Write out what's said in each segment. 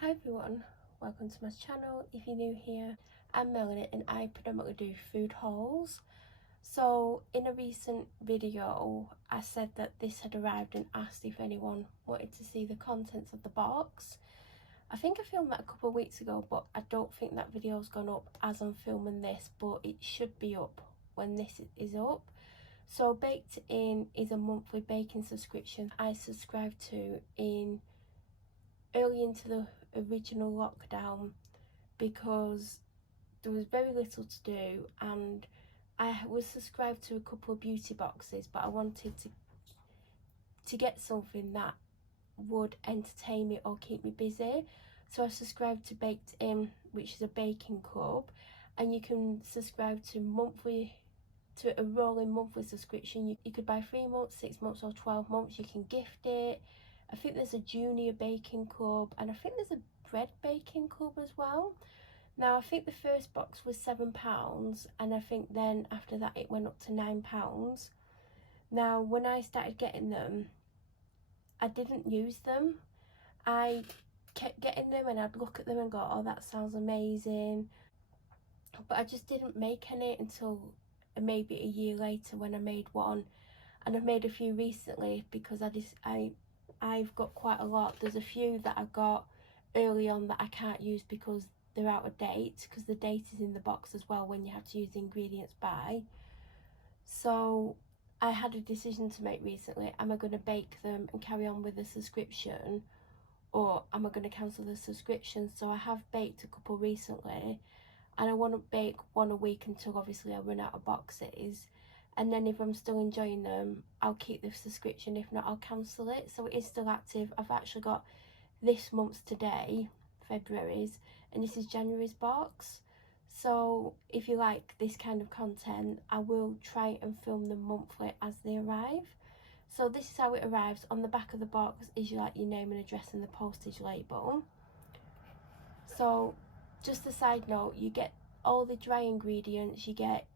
Hi everyone, welcome to my channel. If you're new here, I'm Melanie and I predominantly do food hauls. So in a recent video I said that this had arrived and asked if anyone wanted to see the contents of the box. I think I filmed that a couple of weeks ago, but I don't think that video's gone up as I'm filming this, but it should be up when this is up. So BakedIn is a monthly baking subscription I subscribed to in early into the original lockdown because there was very little to do, and I was subscribed to a couple of beauty boxes, but I wanted to get something that would entertain me or keep me busy. So I subscribed to BakedIn, which is a baking club, and you can subscribe to a rolling monthly subscription. You could buy 3 months, 6 months or 12 months. You can gift it. I think there's a junior baking club, and I think there's a bread baking club as well. Now I think the first box was £7, and I think then after that it went up to £9. Now when I started getting them, I didn't use them. I kept getting them and I'd look at them and go, oh, that sounds amazing, but I just didn't make any until maybe a year later when I made one. And I've made a few recently because I've got quite a lot. There's a few that I got early on that I can't use because they're out of date, because the date is in the box as well when you have to use the ingredients by. So I had a decision to make recently. Am I going to bake them and carry on with the subscription, or am I going to cancel the subscription? So I have baked a couple recently, and I want to bake one a week until obviously I run out of boxes. And then if I'm still enjoying them, I'll keep the subscription. If not, I'll cancel it. So it is still active. I've actually got this month's today, February's, and this is January's box. So if you like this kind of content, I will try and film them monthly as they arrive. So this is how it arrives. On the back of the box is your name and address and the postage label. So just a side note, you get all the dry ingredients, you get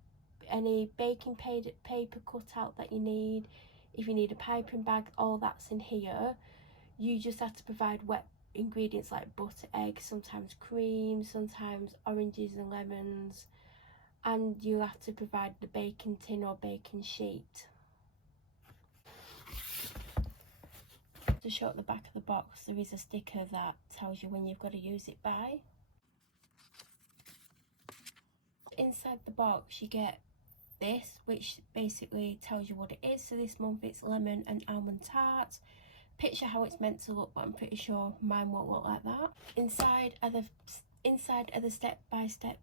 any baking paper cut out that you need. If you need a piping bag, all that's in here. You just have to provide wet ingredients like butter, eggs, sometimes cream, sometimes oranges and lemons, and you have to provide the baking tin or baking sheet. To show at the back of the box, there is a sticker that tells you when you've got to use it by. Inside the box you get this, which basically tells you what it is. So this month it's lemon and almond tart. Picture how it's meant to look, but I'm pretty sure mine won't look like that. Inside are the step-by-step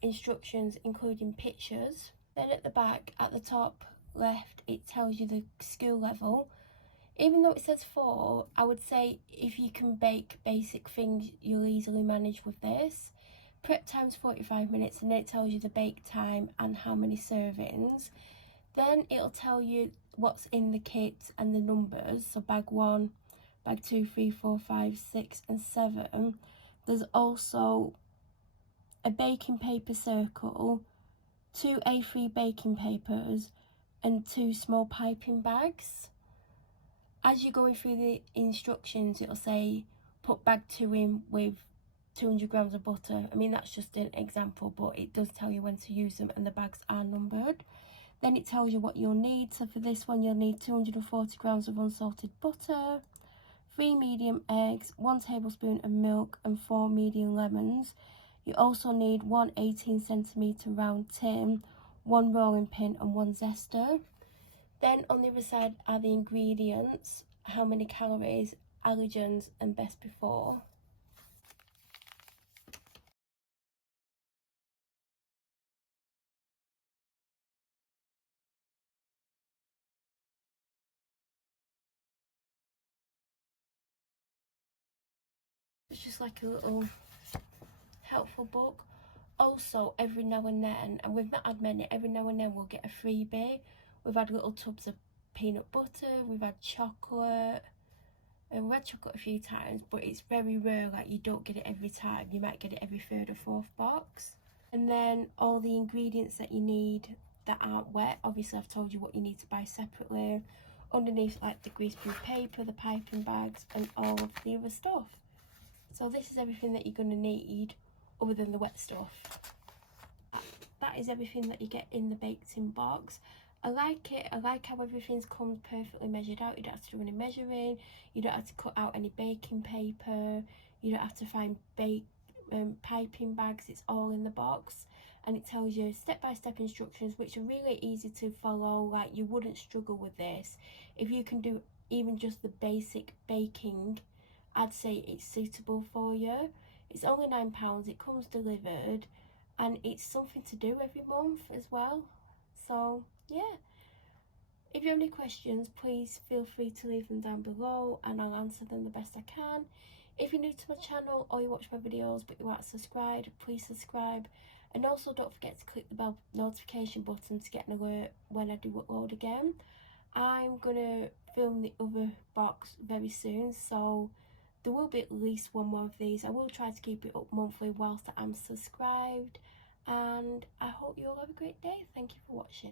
instructions, including pictures. Then at the back, at the top left, it tells you the skill level. Even though it says 4, I would say if you can bake basic things, you'll easily manage with this. Prep time's 45 minutes, and then it tells you the bake time and how many servings. Then it'll tell you what's in the kit and the numbers. So bag 1, bag 2, 3, 4, 5, 6 and 7. There's also a baking paper circle, 2 A3 baking papers and 2 small piping bags. As you're going through the instructions, it'll say put bag 2 in with 200 grams of butter. I mean, that's just an example, but it does tell you when to use them, and the bags are numbered. Then it tells you what you'll need. So for this one, you'll need 240 grams of unsalted butter, 3 medium eggs, 1 tablespoon of milk and 4 medium lemons. You also need 1 18cm round tin, 1 rolling pin and 1 zester. Then on the other side are the ingredients, how many calories, allergens and best before. It's just like a little helpful book. Also, every now and then, and we've not had many, every now and then we'll get a freebie. We've had little tubs of peanut butter, we've had chocolate, and we've had chocolate a few times, but it's very rare, like you don't get it every time. You might get it every 3rd or 4th box. And then all the ingredients that you need that aren't wet, obviously I've told you what you need to buy separately. Underneath, like the greaseproof paper, the piping bags and all of the other stuff. So this is everything that you're going to need other than the wet stuff. That is everything that you get in the BakedIn box. I like it. I like how everything comes perfectly measured out. You don't have to do any measuring. You don't have to cut out any baking paper. You don't have to find piping bags. It's all in the box, and it tells you step-by-step instructions, which are really easy to follow. Like, you wouldn't struggle with this. If you can do even just the basic baking, I'd say it's suitable for you. It's only £9. It comes delivered, and it's something to do every month as well. So yeah, if you have any questions, please feel free to leave them down below and I'll answer them the best I can. If you're new to my channel or you watch my videos but you aren't subscribed, please subscribe, and also don't forget to click the bell notification button to get an alert when I do upload again. I'm gonna film the other box very soon, so there will be at least one more of these. I will try to keep it up monthly whilst I'm subscribed, and I hope you all have a great day. Thank you for watching.